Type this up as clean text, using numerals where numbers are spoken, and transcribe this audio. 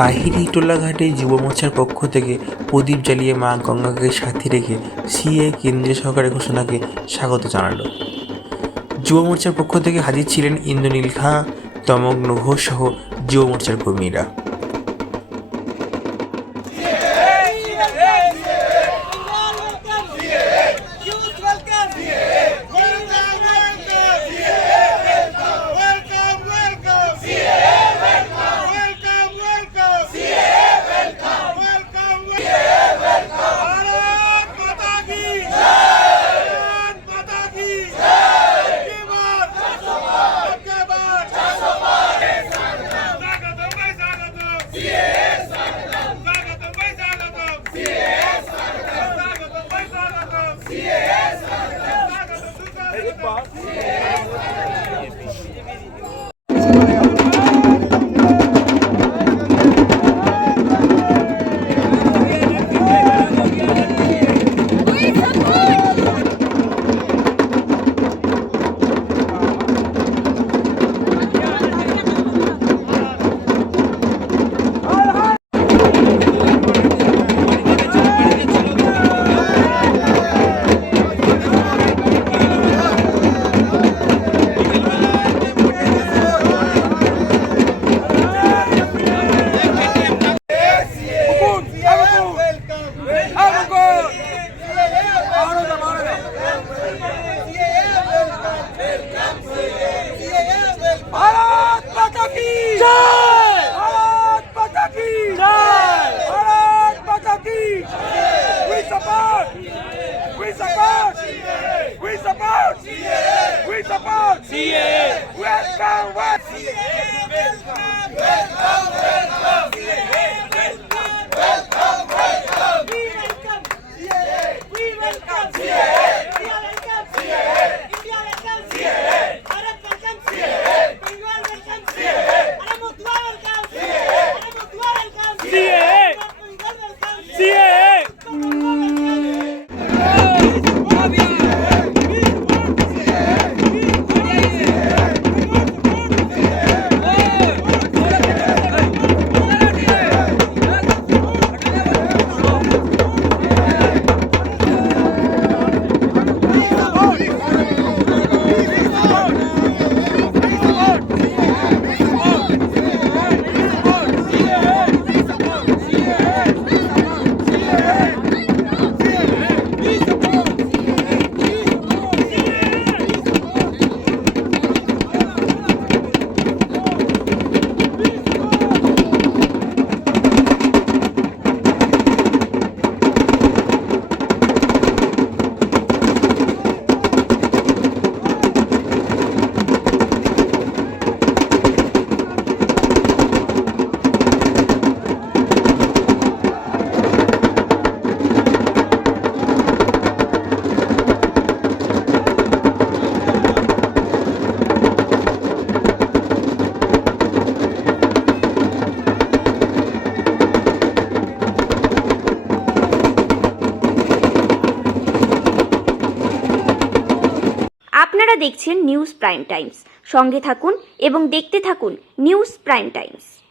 আহিরি টোলাঘাটে যুব মোর্চার পক্ষ থেকে প্রদীপ জ্বালিয়ে মা গঙ্গাকে সাথী রেখে সিএ কেন্দ্রীয় সরকারের ঘোষণাকে স্বাগত জানালো। যুব মোর্চার পক্ষ থেকে হাজির ছিলেন ইন্দ্রনীল খাঁ, তমগ্ন ঘোষ সহ যুব মোর্চার কর্মীরা। We support CA. Welcome, CA. Welcome, welcome, welcome. CA. Welcome, welcome, welcome. We welcome CA. We welcome CA. India welcome CA. India welcome CA. Bharat welcome CA. Bengal welcome CA. Aramutwa welcome CA. Aramutwa welcome CA. Bengal welcome CA. আপনারা দেখছেন news prime Times. সঙ্গে থাকুন এবং দেখতে থাকুন news prime Times.